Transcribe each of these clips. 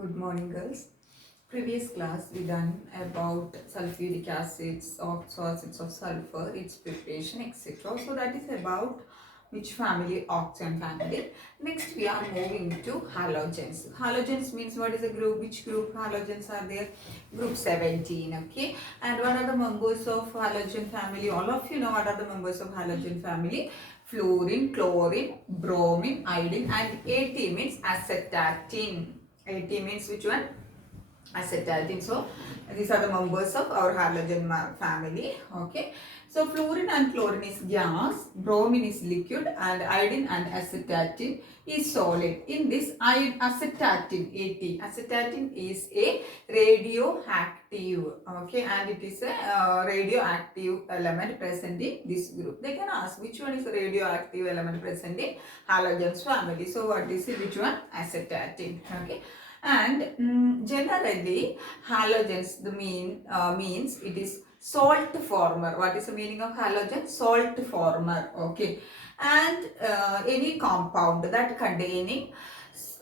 Good morning, girls. Previous class we done about sulfuric acids, acids of sulfur, its preparation, etc. So that is about which family? Oxygen family. Next we are moving to halogens. Halogens means what is a group? Which group halogens are there? Group 17. Okay. And what are the members of halogen family? All of you know what are the members of halogen family? Fluorine, chlorine, bromine, iodine, and At means acetatin. At means which one? Acetatin. So these are the members of our halogen family. Okay. So fluorine and chlorine is gas, bromine is liquid, and iodine and acetatin is solid. In this acetatin, acetatin is a radioactive. Okay, and it is a radioactive element present in this group. They can ask which one is the radioactive element present in halogens family. So what is it? Which one? Acetatin. Okay. And generally halogens the means it is salt former. What is the meaning of halogen? Salt former. Okay. And any compound that containing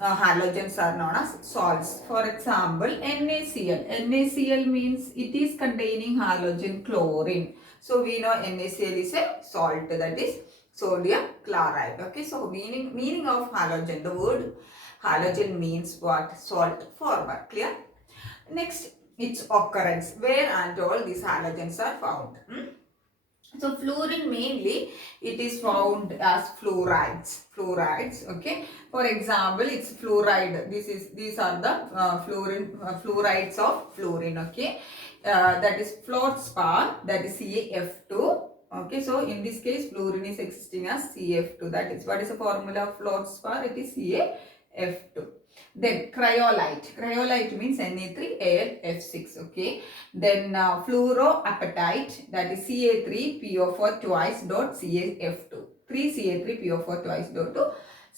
halogens are known as salts. For example, NaCl. NaCl means it is containing halogen chlorine. So we know NaCl is a salt, that is sodium chloride. Okay. So meaning of halogen, the word halogen means what? Salt former. Clear? Next, its occurrence. Where and all these halogens are found. So fluorine mainly it is found as fluorides. Fluorides. Okay. For example, it's fluoride. These are the fluorides of fluorine. Okay. That is fluorspar. That is CaF2. Okay, so in this case, fluorine is existing as CF2. That is what is the formula of fluorspar? It is CaF2. Then cryolite. Cryolite means Na3Al F6. Okay. Then fluoroapatite, that is Ca3PO4 twice dot CaF2. 3Ca3PO4 twice dot to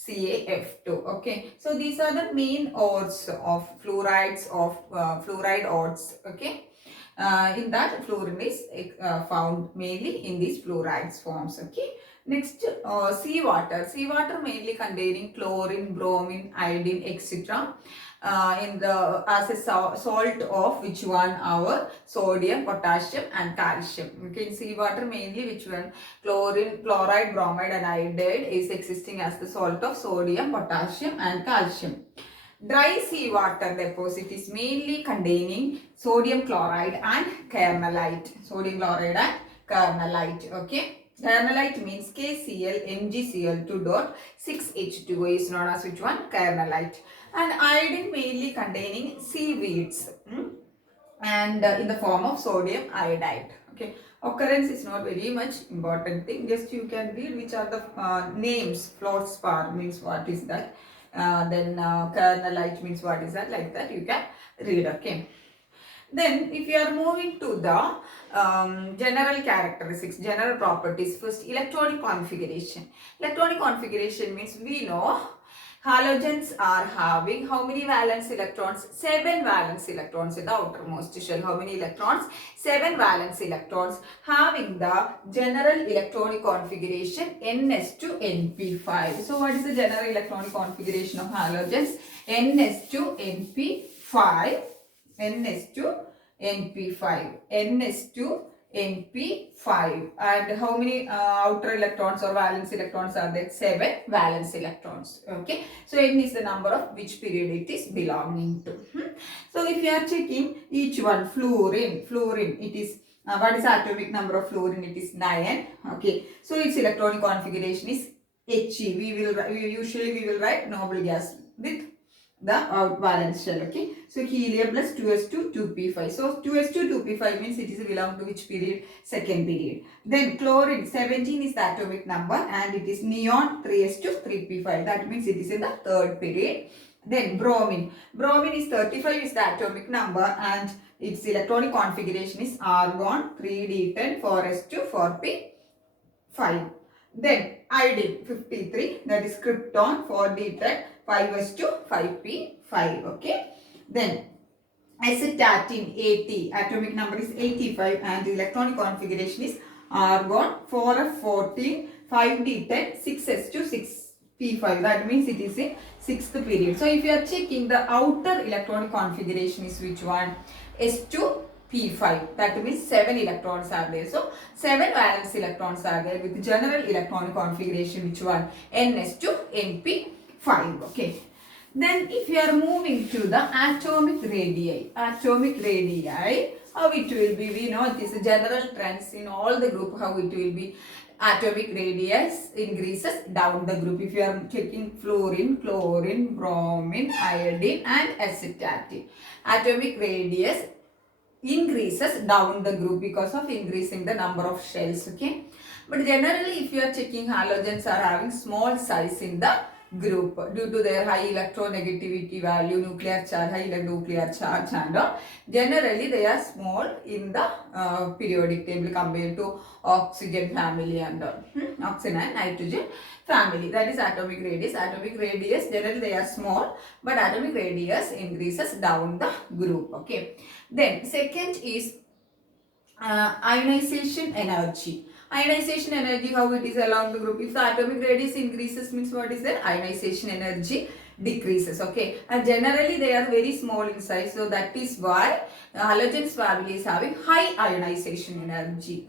CaF2. Okay. So these are the main ores of fluorides of fluoride ores. Okay. In that fluorine is found mainly in these fluorides forms. Okay. Next, seawater. Seawater mainly containing chlorine, bromine, iodine, etc. In the as a salt of which one? Our sodium, potassium, and calcium. Okay, in seawater mainly which one? Chlorine, chloride, bromide, and iodide is existing as the salt of sodium, potassium, and calcium. Dry seawater deposit is mainly containing sodium chloride and kernelite. Sodium chloride and kernelite. Okay. Kernelite means KCl dot 6H2O is known as which one? Kernelite. And iodine mainly containing seaweeds and in the form of sodium iodide. Okay. Occurrence is not very much important thing. Just you can read which are the names. Fluorspar means what is that. Then kernelite means what is that, like that you can read. Okay. Then if you are moving to the general characteristics, general properties, first electronic configuration. Electronic configuration means we know halogens are having how many valence electrons? 7 valence electrons in the outermost shell. How many electrons? 7 valence electrons, having the general electronic configuration Ns to Np5. So what is the general electronic configuration of halogens? Ns to Np5. Ns to Np5. Ns to Np5. And how many outer electrons or valence electrons are there? 7 valence electrons. Okay. So N is the number of which period it is belonging to. So if you are checking each one, fluorine, it is what is the atomic number of fluorine? It is 9. Okay. So its electronic configuration is He. We will write noble gas with the valence shell. Okay. So helium plus 2s2 2p5. So 2s2 2p5 means it is belong to which period? Second period. Then chlorine 17 is the atomic number and it is neon 3s2 3p5. That means it is in the third period. Then bromine. Bromine is 35 is the atomic number and its electronic configuration is argon 3d10 4s2 4p5. Then iodine 53, that is krypton 4d10 5s2 5p5. Okay. Then acetatin 80, atomic number is 85 and the electronic configuration is argon 4f14 5d10 6s2 P5, that means it is in sixth period. So if you are checking, the outer electronic configuration is which one? S2 P5, that means 7 electrons are there. So 7 valence electrons are there with general electronic configuration, which one? Ns2 Np5. Okay. Then if you are moving to the atomic radii, how it will be? We know it is a general trends in all the group, how it will be. Atomic radius increases down the group. If you are taking fluorine, chlorine, bromine, iodine and astatine, atomic radius increases down the group because of increasing the number of shells. Okay, but generally if you are checking, halogens are having small size in the group due to their high electronegativity value, nuclear charge, high nuclear charge, and generally they are small in the periodic table compared to oxygen family and oxygen and nitrogen family. That is atomic radius. Atomic radius generally they are small, but atomic radius increases down the group. Okay. Then second is ionization energy. Ionization energy, how it is along the group. If the atomic radius increases, means what is that? Ionization energy decreases. Okay, and generally they are very small in size, so that is why halogens family is having high ionization energy.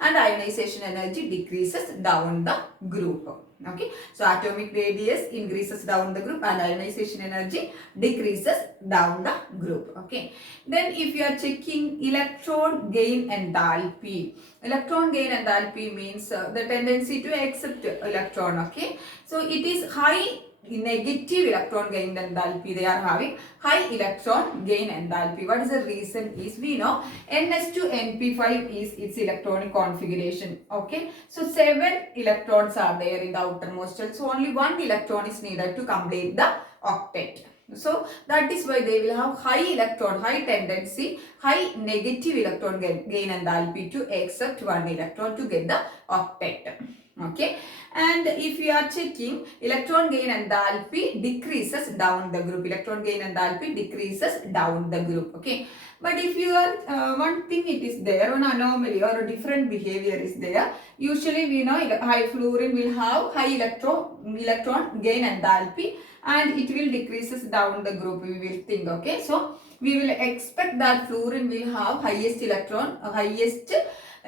And ionization energy decreases down the group. Okay, so atomic radius increases down the group and ionization energy decreases down the group. Okay, then if you are checking electron gain enthalpy, electron gain enthalpy means the tendency to accept electron. Okay, so it is high negative electron gain enthalpy. They are having high electron gain enthalpy. What is the reason? Is we know Ns2 Np5 is its electronic configuration. Okay, so 7 electrons are there in the outermost shell, so only 1 electron is needed to complete the octet. So that is why they will have high tendency, high negative electron gain enthalpy to accept 1 electron to get the octet. Okay, and if you are checking, electron gain enthalpy decreases down the group. Electron gain enthalpy decreases down the group. Okay, but if you are one thing it is there, one anomaly or a different behavior is there. Usually we know high fluorine will have high electron gain enthalpy and it will decreases down the group, we will think. Okay, so we will expect that fluorine will have highest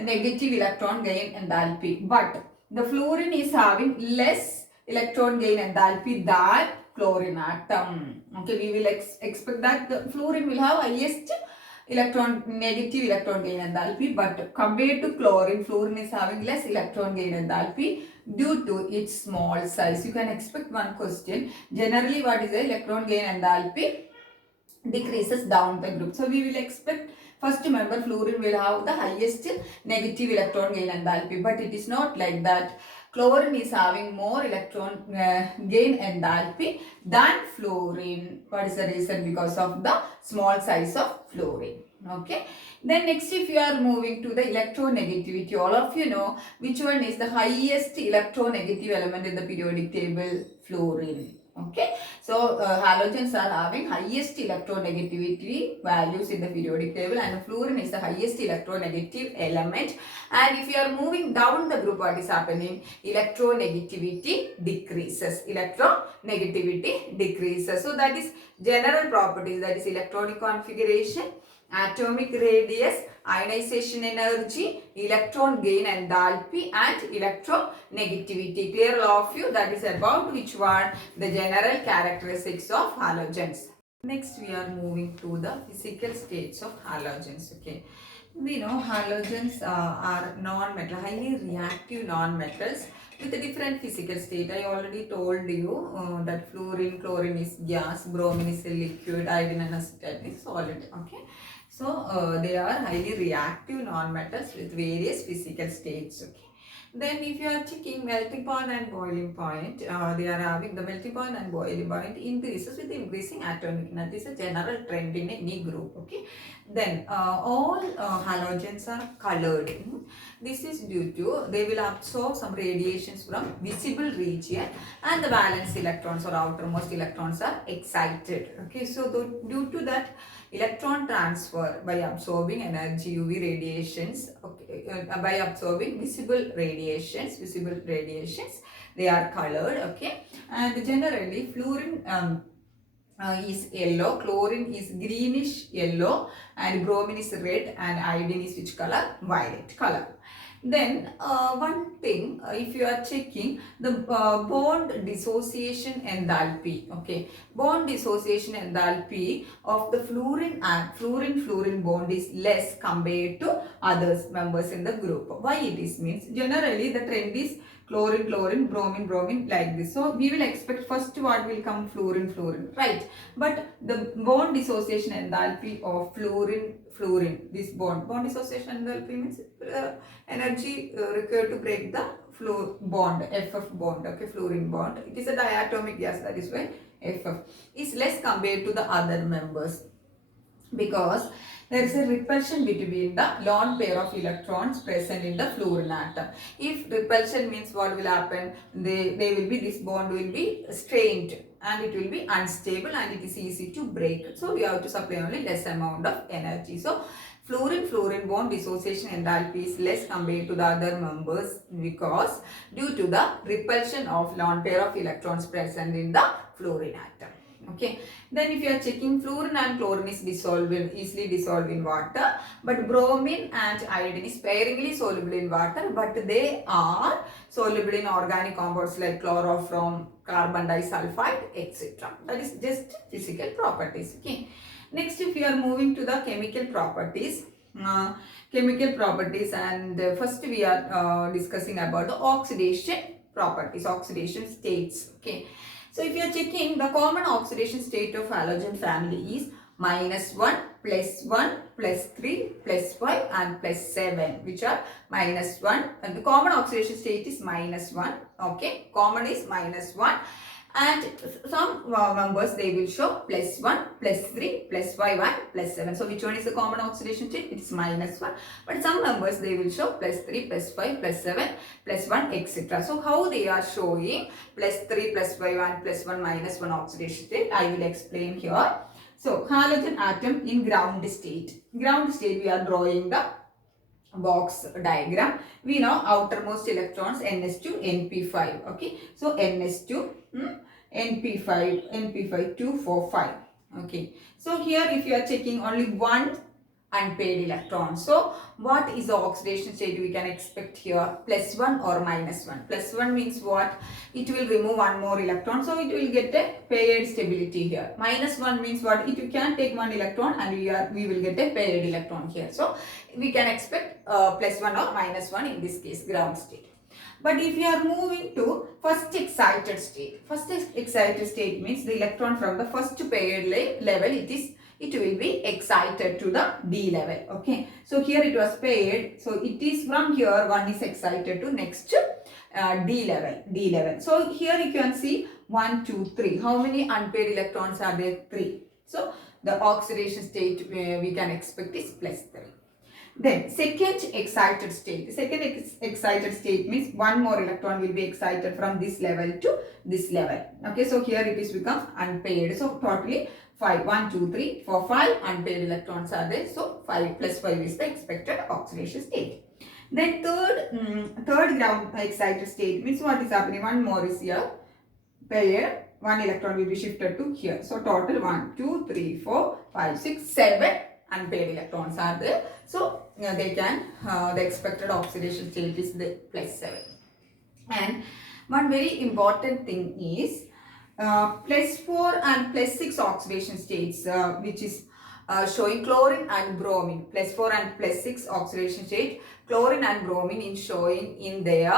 negative electron gain enthalpy, but the fluorine is having less electron gain enthalpy than chlorine atom. Okay, we will expect that the fluorine will have highest negative electron gain enthalpy, but compared to chlorine, fluorine is having less electron gain enthalpy due to its small size. You can expect one question. Generally, what is the electron gain enthalpy? Decreases down the group. So we will expect, first remember, fluorine will have the highest negative electron gain enthalpy, but it is not like that. Chlorine is having more electron gain enthalpy than fluorine. What is the reason? Because of the small size of fluorine. Okay. Then next, if you are moving to the electronegativity, all of you know which one is the highest electronegative element in the periodic table? Fluorine. Okay, so halogens are having highest electronegativity values in the periodic table, and fluorine is the highest electronegative element. And if you are moving down the group, what is happening? Electronegativity decreases. So that is general properties, that is electronic configuration, atomic radius, ionization energy, electron gain enthalpy and electronegativity. Clear all of you? That is about which one? The general characteristics of halogens. Next we are moving to the physical states of halogens. Okay, we know halogens are non-metal, highly reactive non-metals with a different physical state. I already told you that fluorine, chlorine is gas, bromine is a liquid, iodine and acetylene is solid. Okay, so they are highly reactive non-metals with various physical states. Okay. Then if you are checking melting point and boiling point, they are having the melting point and boiling point increases with increasing atomic energy. That is a general trend in any group. Okay. Then all halogens are colored. This is due to they will absorb some radiations from visible region and the valence electrons or outermost electrons are excited. Okay. So due to that, electron transfer by absorbing energy UV radiations, okay, by absorbing visible radiations, they are colored, okay. And generally fluorine is yellow, chlorine is greenish yellow, and bromine is red, and iodine is which color? Violet color. Then one thing, if you are checking the bond dissociation enthalpy, okay, bond dissociation enthalpy of the fluorine and fluorine bond is less compared to others members in the group. Why it is means generally the trend is chlorine, bromine like this. So we will expect first what will come fluorine, right? But the bond dissociation enthalpy of fluorine, this bond dissociation enthalpy means energy required to break the bond, FF bond, okay, fluorine bond. It is a diatomic gas, that is why FF is less compared to the other members, because there is a repulsion between the lone pair of electrons present in the fluorine atom. If repulsion means what will happen, this bond will be strained and it will be unstable and it is easy to break. So we have to supply only less amount of energy. So fluorine bond dissociation enthalpy is less compared to the other members because due to the repulsion of lone pair of electrons present in the fluorine atom. Okay, then if you are checking fluorine and chlorine is easily dissolved in water, but bromine and iodine is sparingly soluble in water, but they are soluble in organic compounds like chloroform, carbon disulfide, etc. That is just physical properties. Okay. Next, if you are moving to the chemical properties, and first we are discussing about the oxidation properties, oxidation states. Okay. So if you are checking, the common oxidation state of halogen family is -1, +1, +3, +5 and +7, which are -1, and the common oxidation state is -1. Okay, common is -1, and some numbers they will show +1, +3, +5 and +7. So which one is the common oxidation state? It is -1, but some numbers they will show +3, +5, +7, +1, etc. So how they are showing +3, +5 and +1, -1 oxidation state, I will explain here. So halogen atom in ground state. Ground state, we are drawing the box diagram. We know outermost electrons ns2 np5. Okay, so ns2 np5 2 4 5. Okay, so here if you are checking only one unpaired electron, so what is the oxidation state we can expect here? +1 or -1? +1 means what? It will remove one more electron, so it will get a paired stability here. -1 means what? You can take one electron and we will get a paired electron here. So we can expect +1 or -1 in this case, ground state. But if you are moving to first excited state means the electron from the first paired level, it will be excited to the d level. Okay, so here it was paired, so it is from here one is excited to next d level. So here you can see 1 2 3. How many unpaired electrons are there? 3. So the oxidation state we can expect is +3. Then second excited state. Second excited state means one more electron will be excited from this level to this level. Okay, so here it is become unpaired. So totally 5. 1 2 3 4 5 unpaired electrons are there. So 5 + 5 is the expected oxidation state. Then third ground excited state means what is happening? One more is here paired. One electron will be shifted to here. So total 1 2 3 4 5 6 7 unpaired electrons are there. So they can the expected oxidation state is the +7. And one very important thing is +4 and +6 oxidation states, which is showing chlorine and bromine. +4 and +6 oxidation state, chlorine and bromine is showing in their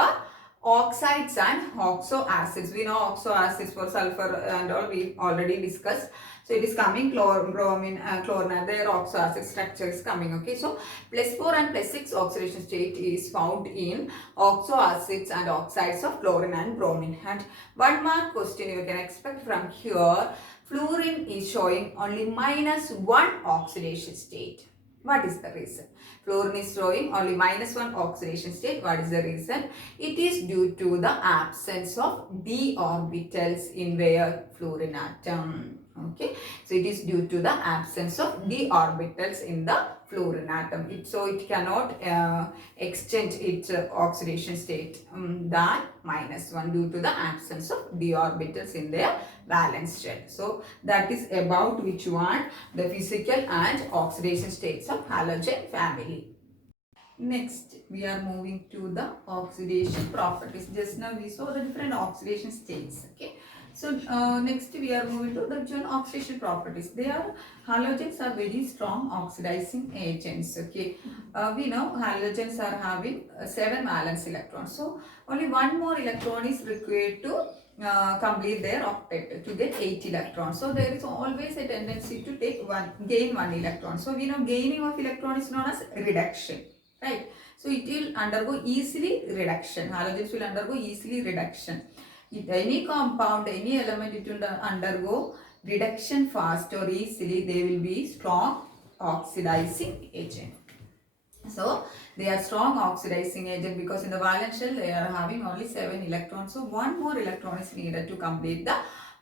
oxides and oxo acids. We know oxo acids for sulfur and all we already discussed. So it is coming bromine and chlorine and their oxo acid structure is coming. Okay, so +4 and +6 oxidation state is found in oxo acids and oxides of chlorine and bromine. And one mark question you can expect from here, fluorine is showing only -1 oxidation state. What is the reason? Fluorine is showing only -1 oxidation state. What is the reason? It is due to the absence of d orbitals in their fluorine atom. Okay, So it is due to the absence of d orbitals in the fluorine atom. So it cannot exchange its oxidation state than -1 due to the absence of d orbitals in their valence shell. So that is about which one, the physical and oxidation states of halogen family. Next, we are moving to the oxidation properties. Just now we saw the different oxidation states. Okay. So next we are moving to the joint oxidation properties. Halogens are very strong oxidizing agents. Okay. We know halogens are having 7 valence electrons. So only one more electron is required to complete their octet to get 8 electrons. So there is always a tendency to gain 1 electron. So we know gaining of electron is known as reduction. Right. So it will undergo easily reduction. Halogens will undergo easily reduction. If any compound, any element, it will undergo reduction fast or easily, they will be strong oxidizing agent. So they are strong oxidizing agent because in the valence shell they are having only 7 electrons. So one more electron is needed to complete the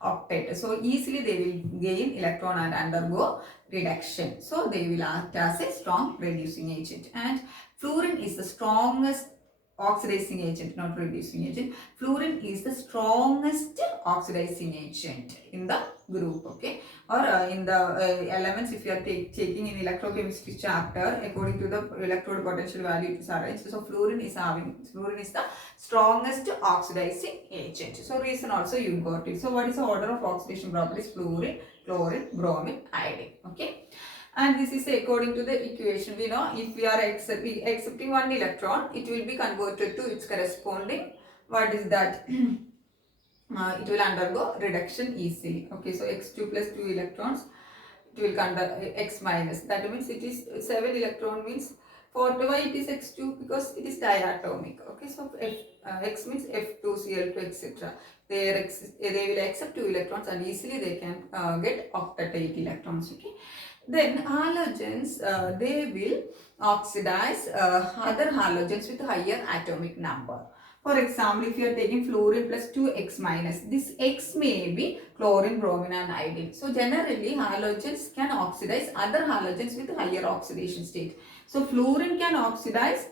octet. So easily they will gain electron and undergo reduction. So they will act as a strong reducing agent. And fluorine is the strongest oxidizing agent, not reducing agent. Fluorine is the strongest oxidizing agent in the group, okay, or in the elements. If you are taking in electrochemistry chapter, according to the electrode potential value it is arranged. So fluorine is the strongest oxidizing agent. So reason also you got it. So what is the order of oxidation properties? Fluorine, chlorine, bromine, iodine, okay. And this is according to the equation. We know if we are accepting 1 electron, it will be converted to its corresponding, what is that? It will undergo reduction easily. Okay, so x2 plus 2 electrons, it will conduct x minus. That means it is 7 electron means, for why it is x2? Because it is diatomic. Okay, so x means F2Cl2 etc. They will accept 2 electrons and easily they can get octet 8 electrons. Okay. Then halogens, they will oxidize other halogens with higher atomic number. For example, if you are taking fluorine plus 2x minus, this x may be chlorine, bromine and iodine. So generally halogens can oxidize other halogens with higher oxidation state. So fluorine can oxidize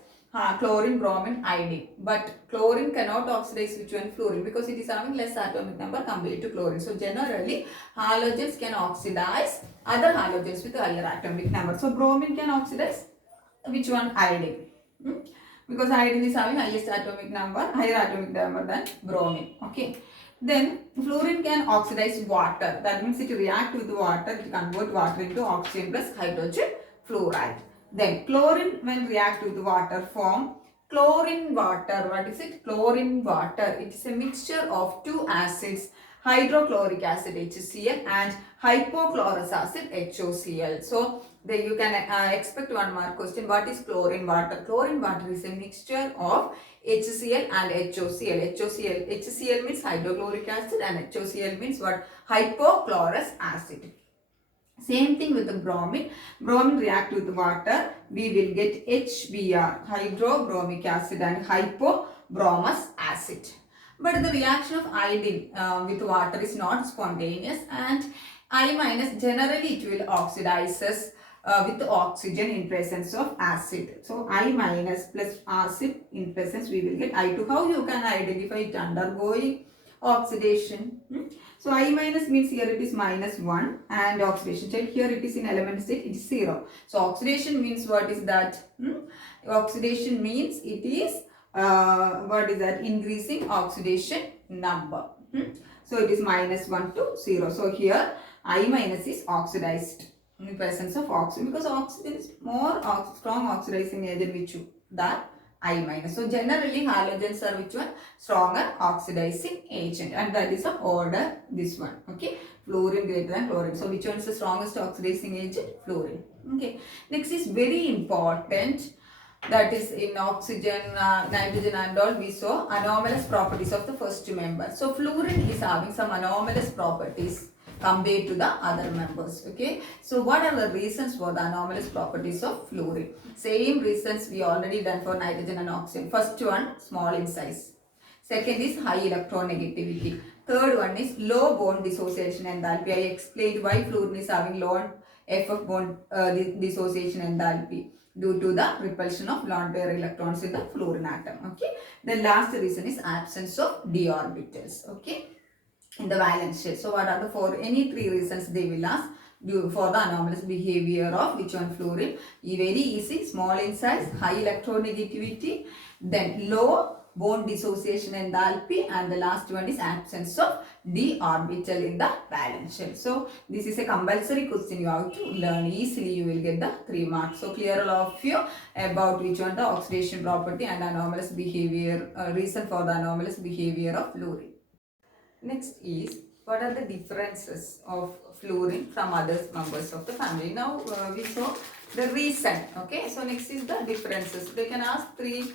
chlorine, bromine, iodine. But chlorine cannot oxidize which one? Fluorine, because it is having less atomic number compared to chlorine. So generally halogens can oxidize other halogens with higher atomic number. So bromine can oxidize which one? Iodine. Because iodine is having higher atomic number than bromine. Okay. Then fluorine can oxidize water. That means it react with water, it convert water into oxygen plus hydrogen fluoride. Then chlorine, when react with water, form chlorine water. What is it? Chlorine water. It is a mixture of two acids, hydrochloric acid HCl and hypochlorous acid HOCl. So then you can expect one more question. What is chlorine water? Chlorine water is a mixture of HCl and HOCl. HCl means hydrochloric acid and HOCl means what? Hypochlorous acid. Same thing with the bromine. Bromine react with water. We will get HBr, hydrobromic acid and hypobromous acid. But the reaction of iodine with water is not spontaneous, and I minus generally it will oxidizes with oxygen in presence of acid. So I minus plus acid in presence, we will get I2. How you can identify it undergoing oxidation? So I minus means here it is -1 and oxidation state. Here it is in element state, it is 0. So oxidation means what is that? Oxidation means it is what is that? Increasing oxidation number. So it is -1 to 0. So here I minus is oxidized in the presence of oxygen, because oxygen is more strong oxidizing agent which that I minus. So generally halogens are which one? Stronger oxidizing agent, and that is the order, this one. Okay, fluorine greater than chlorine. So which one is the strongest oxidizing agent? Fluorine. Okay, next is very important, that is in oxygen, nitrogen and all, we saw anomalous properties of the first member. So fluorine is having some anomalous properties compared to the other members. Okay, so what are the reasons for the anomalous properties of fluorine? Same reasons we already done for nitrogen and oxygen. First one, small in size. Second is high electronegativity. Third one is low bond dissociation enthalpy. I explained why fluorine is having low FF bond dissociation enthalpy due to the repulsion of lone pair electrons in the fluorine atom. Okay. The last reason is absence of d orbitals. Okay. In the valence shell. So what are the for any three reasons they will ask for the anomalous behavior of which one fluorine? Very easy, small in size, high electronegativity, then low bond dissociation enthalpy, and the last one is absence of d orbital in the valence shell. So this is a compulsory question you have to learn easily. You will get the 3 marks. So clear all of you about which one the oxidation property and anomalous behavior, reason for the anomalous behavior of fluorine. Next is what are the differences of fluorine from other members of the family. Now we saw the reason. Okay, so next is the differences. They can ask 3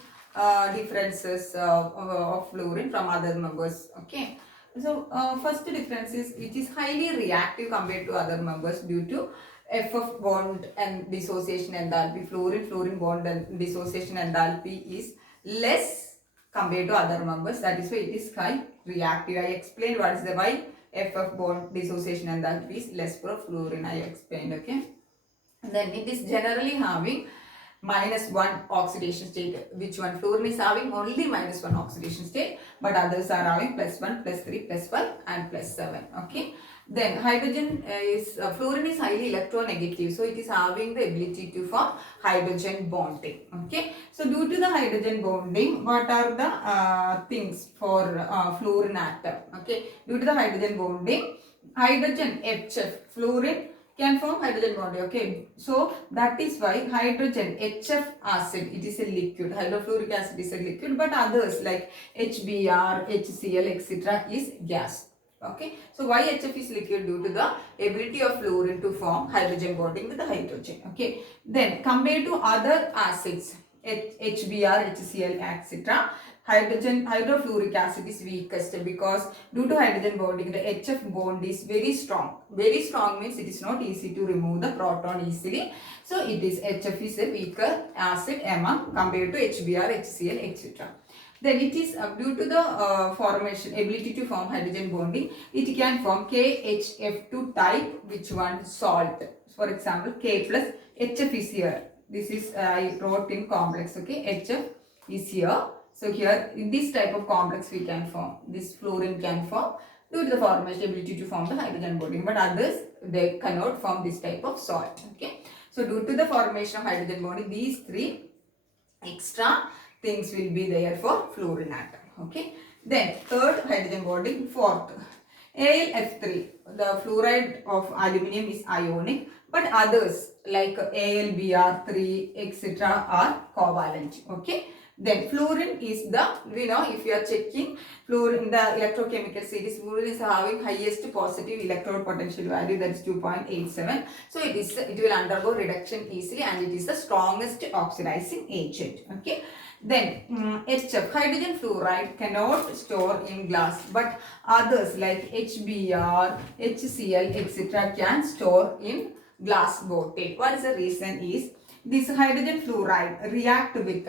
differences of fluorine from other members. Okay, so first difference is it is highly reactive compared to other members due to FF bond and dissociation enthalpy. Fluorine bond and dissociation enthalpy is less compared to other members. That is why it is high reactive. I explained what is the why FF bond dissociation enthalpy is less for fluorine. I explained. Okay. And then it is generally having -1 oxidation state. Which one? Fluorine is having only -1 oxidation state, but others are having +1, +3, +5 and +7. Okay. Then hydrogen fluorine is highly electronegative, so it is having the ability to form hydrogen bonding. Okay. So due to the hydrogen bonding, what are the things for fluorine atom? Okay. Due to the hydrogen bonding, hydrogen HF fluorine can form hydrogen bond. Okay, so that is why hydrogen HF acid, it is a liquid. Hydrofluoric acid is a liquid, but others like HBr, HCl, etc. is gas. Okay, so why HF is liquid? Due to the ability of fluorine to form hydrogen bonding with the hydrogen. Okay, then compared to other acids, HBr, HCl, etc. Hydrofluoric acid is weakest because due to hydrogen bonding, the HF bond is very strong. Very strong means it is not easy to remove the proton easily. So it is HF is a weaker acid among compared to HBr, HCl, etc. Then it is due to the formation ability to form hydrogen bonding, it can form KHF2 type, which one? Salt. For example, K plus HF is here. This is I wrote in complex. Okay, HF is here. So here in this type of complex we can form. This fluorine can form due to the formation ability to form the hydrogen bonding, but others they cannot form this type of salt. Okay. So due to the formation of hydrogen bonding, these 3 extra things will be there for fluorine atom. Okay. Then third hydrogen bonding, fourth AlF3. The fluoride of aluminium is ionic, but others like AlBr3 etc. are covalent. Okay. Then fluorine is the, we know if you are checking fluorine in the electrochemical series, fluorine is having highest positive electrode potential value, that is 2.87. So it will undergo reduction easily and it is the strongest oxidizing agent. Okay. Then HF, hydrogen fluoride cannot store in glass, but others like HBr, HCl etc. can store in glass bottle. What is the reason is this hydrogen fluoride react with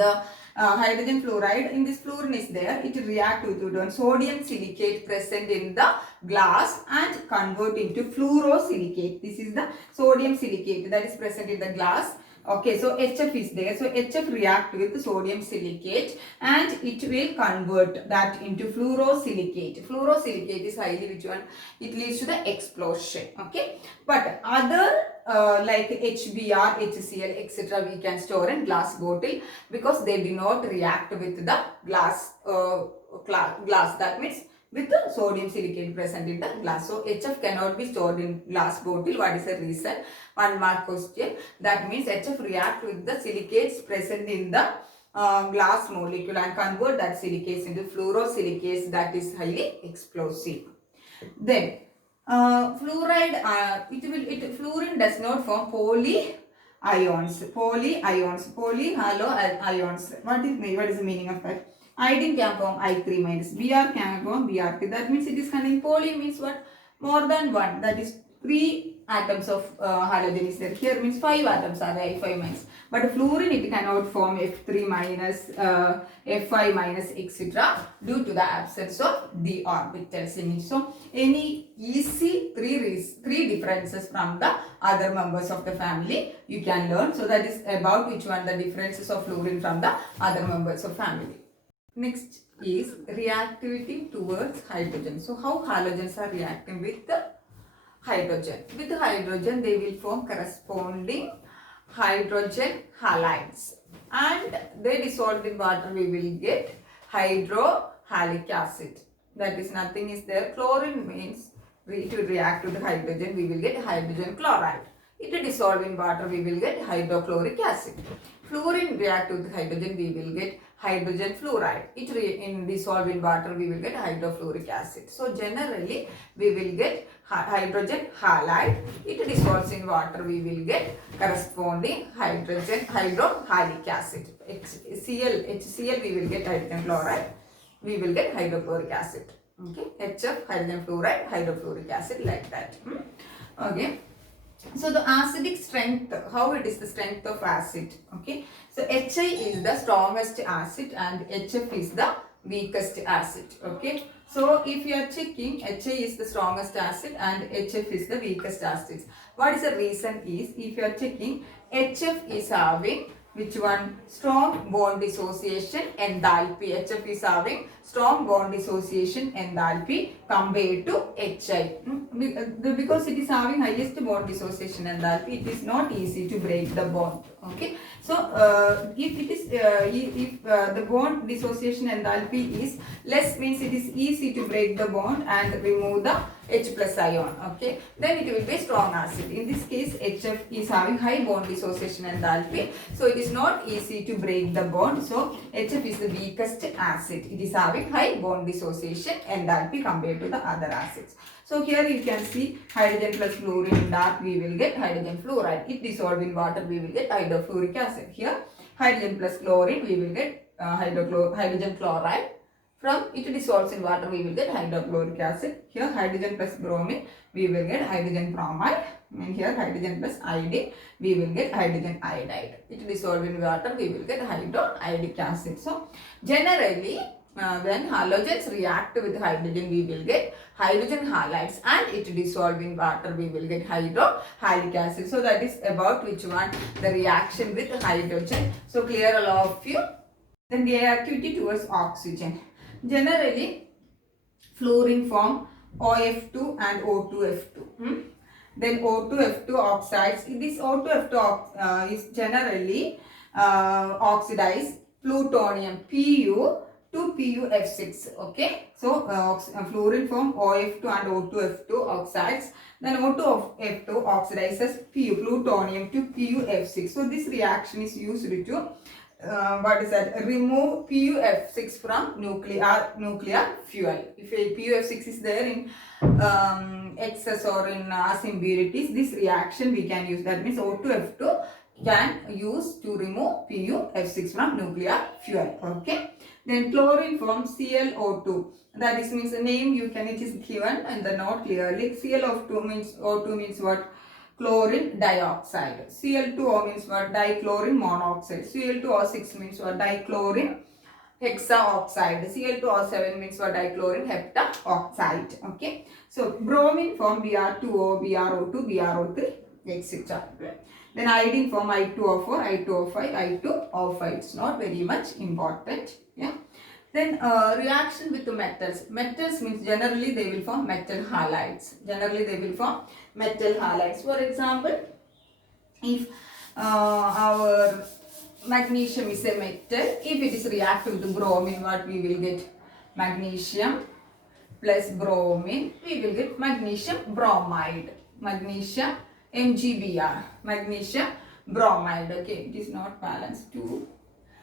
the hydrogen fluoride. In this fluorine is there, it react with one sodium silicate present in the glass and convert into fluorosilicate. This is the sodium silicate that is present in the glass. Okay, so HF is there. So HF react with sodium silicate and it will convert that into fluorosilicate. Fluorosilicate is highly which one? It leads to the explosion. Okay, but other like HBr, HCl, etc. we can store in glass bottle because they do not react with the glass. That means with the sodium silicate present in the glass. So HF cannot be stored in glass bottle. What is the reason? 1 mark question. That means HF react with the silicates present in the glass molecule and convert that silicates into fluorosilicates, that is highly explosive. Then fluoride, fluorine does not form polyions. Polyhaloions. What is the meaning of that? Iodine can form I3 minus. Br can form Br3. That means it is containing poly means what? More than 1. That is 3 atoms of halogen is there. Here means 5 atoms are there, Fi minus. But fluorine it cannot form F3 minus, F5 minus, etc. due to the absence of the orbitals in it. So any easy three differences from the other members of the family you can learn. So that is about which one the differences of fluorine from the other members of family. Next is reactivity towards hydrogen. So how halogens are reacting with the hydrogen? With the hydrogen they will form corresponding hydrogen halides, and they dissolved in water we will get hydrohalic acid. That is nothing is there. Chlorine means it will react to the hydrogen, we will get hydrogen chloride. It will dissolve in water, we will get hydrochloric acid. Fluorine react with hydrogen, we will get hydrogen fluoride. It dissolve in water, we will get hydrofluoric acid. So generally we will get hydrogen halide. It dissolves in water, we will get corresponding hydrogen hydrohalic acid. HCl we will get hydrogen chloride, we will get hydrochloric acid. Okay, HF hydrogen fluoride, hydrofluoric acid, like that. Okay. So the acidic strength, how it is the strength of acid? Okay, so HI is the strongest acid and HF is the weakest acid. Okay, so if you are checking, HI is the strongest acid and HF is the weakest acid. What is the reason is, if you are checking, HF is having which one? Strong bond dissociation enthalpy. HF is having strong bond dissociation enthalpy compared to HI. Because it is having highest bond dissociation enthalpy, it is not easy to break the bond. Okay. So if it is the bond dissociation enthalpy is less, means it is easy to break the bond and remove the H plus ion. Okay, then it will be strong acid. In this case, HF is having high bond dissociation enthalpy, so it is not easy to break the bond. So HF is the weakest acid. It is having high bond dissociation enthalpy compared to the other acids. So here you can see hydrogen plus fluorine in dark, we will get hydrogen fluoride. It dissolved in water, we will get hydrofluoric acid. Here hydrogen plus chlorine, we will get hydrogen chloride. From it dissolves in water, we will get hydrochloric acid. Here hydrogen plus bromine, we will get hydrogen bromide. And here hydrogen plus iodine, we will get hydrogen iodide. It dissolves in water, we will get hydroiodic acid. So generally when halogens react with hydrogen, we will get hydrogen halides, and it dissolves in water, we will get hydrohalic acid. So that is about which one the reaction with hydrogen. So clear all of you. Then reactivity towards oxygen. Generally fluorine form OF2 and O2F2. Then O2F2 oxides. This O2F2 is generally oxidized plutonium Pu to PuF6. Okay, so fluorine form OF2 and O2F2 oxides. Then O2F2 oxidizes plutonium to PuF6. So this reaction is used to what is that? Remove PuF6 from nuclear fuel. If a PuF6 is there in excess or in as impurities, this reaction we can use. That means O2F2 can use to remove PuF6 from nuclear fuel. Okay. Then chlorine forms ClO2. That is means the name you can, it is given and the note clearly. ClO2 means, O2 means what? Chlorine dioxide. Cl2O means what? Dichlorine monoxide. Cl2O6 means what? Dichlorine hexaoxide. Cl2O7 means what? Dichlorine heptaoxide. Okay. So bromine form Br2O, BrO2, BrO3, etc. Then iodine form I2O4, I2O5, I2O5. It's not very much important. Yeah. Then reaction with the metals. Metals means generally they will form metal halides. Generally they will form metal halides. For example, if our magnesium is a metal, if it is reactive to bromine, what we will get? Magnesium plus bromine, we will get magnesium bromide. Magnesium MgBr. Magnesium bromide. Okay, it is not balanced to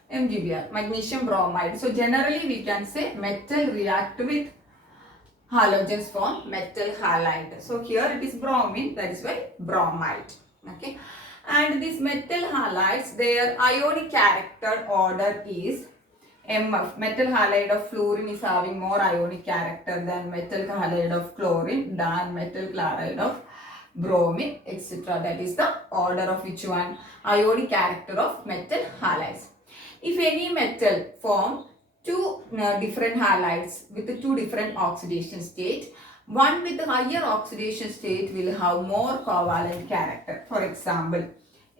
MgBr, magnesium bromide. So generally we can say metal react with halogens form metal halide. So here it is bromine, that is why bromide. Okay, and these metal halides, their ionic character order is MF. Metal halide of fluorine is having more ionic character than metal halide of chlorine, than metal chloride of bromine, etc. That is the order of which one? Ionic character of metal halides. If any metal form two different halides with two different oxidation state, one with higher oxidation state will have more covalent character. For example,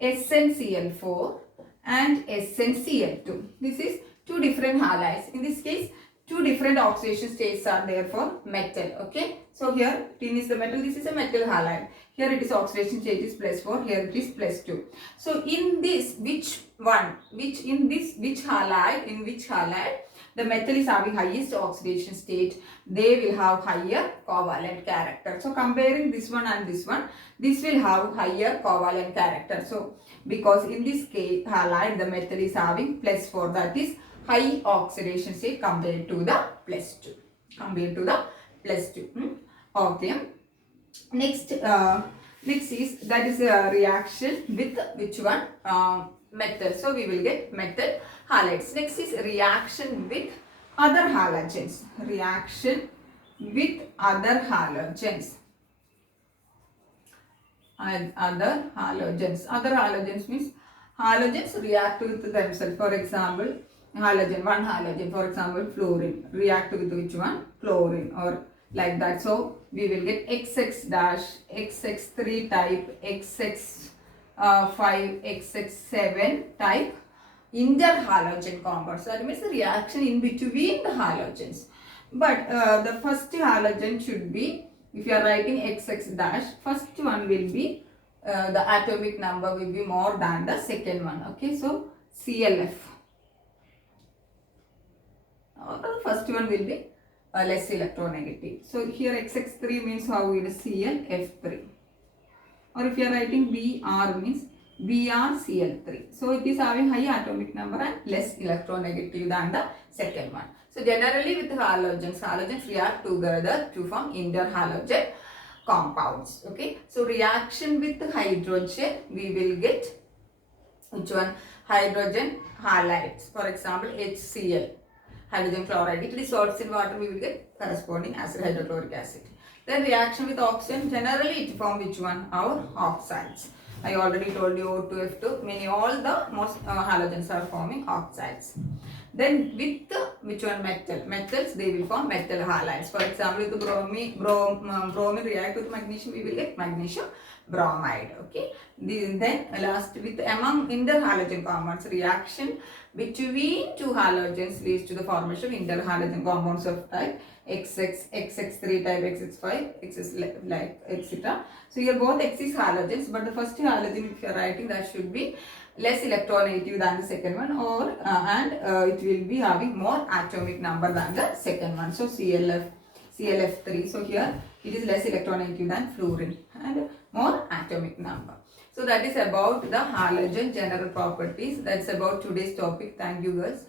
SnCl4 and SnCl2. This is two different halides. In this case, two different oxidation states are there for metal. Okay. So here tin is the metal. This is a metal halide. Here it is oxidation state is +4. Here it is +2. So in this, which halide the metal is having highest oxidation state, they will have higher covalent character. So comparing this one and this one, this will have higher covalent character. So because in this case halide the metal is having +4, that is high oxidation state compared to the +2. Okay. Next is that is a reaction with which one? Metal. So we will get metal halides. Next is reaction with other halogens. Reaction with other halogens. And other halogens means halogens react with themselves. For example, one halogen, for example, fluorine, react with which one? Chlorine, or like that. So we will get XX dash, XX3 type, XX5, XX7 type interhalogen compounds. So that means the reaction in between the halogens. But the first halogen should be, if you are writing XX dash, first one will be the atomic number will be more than the second one. Okay, so CLF. The first one will be less electronegative. So here XX3 means how it is ClF3. Or if you are writing Br means BrCl3. So it is having high atomic number and less electronegative than the second one. So generally with halogens react together to form interhalogen compounds. Okay. So reaction with hydrogen, we will get which one? Hydrogen halides. For example, HCl. Hydrogen chloride. It dissolves in water, we will get corresponding acid, hydrochloric acid. Then reaction with oxygen, generally it form which one? Our oxides. I already told you O2F2, all the most halogens are forming oxides. Then with which one? Metals, they will form metal halides. For example, if the bromine react with magnesium, we will get magnesium bromide. Okay. Then last with among interhalogen compounds, reaction between two halogens leads to the formation of interhalogen compounds of type XX, XX3 type, XX5, XX like etc. So here both X is halogens, but the first halogen if you are writing, that should be less electronegative than the second one, or it will be having more atomic number than the second one. So CLF3. So here it is less electronegative than fluorine and more atomic number. So that is about the halogen general properties. That's about today's topic. Thank you guys.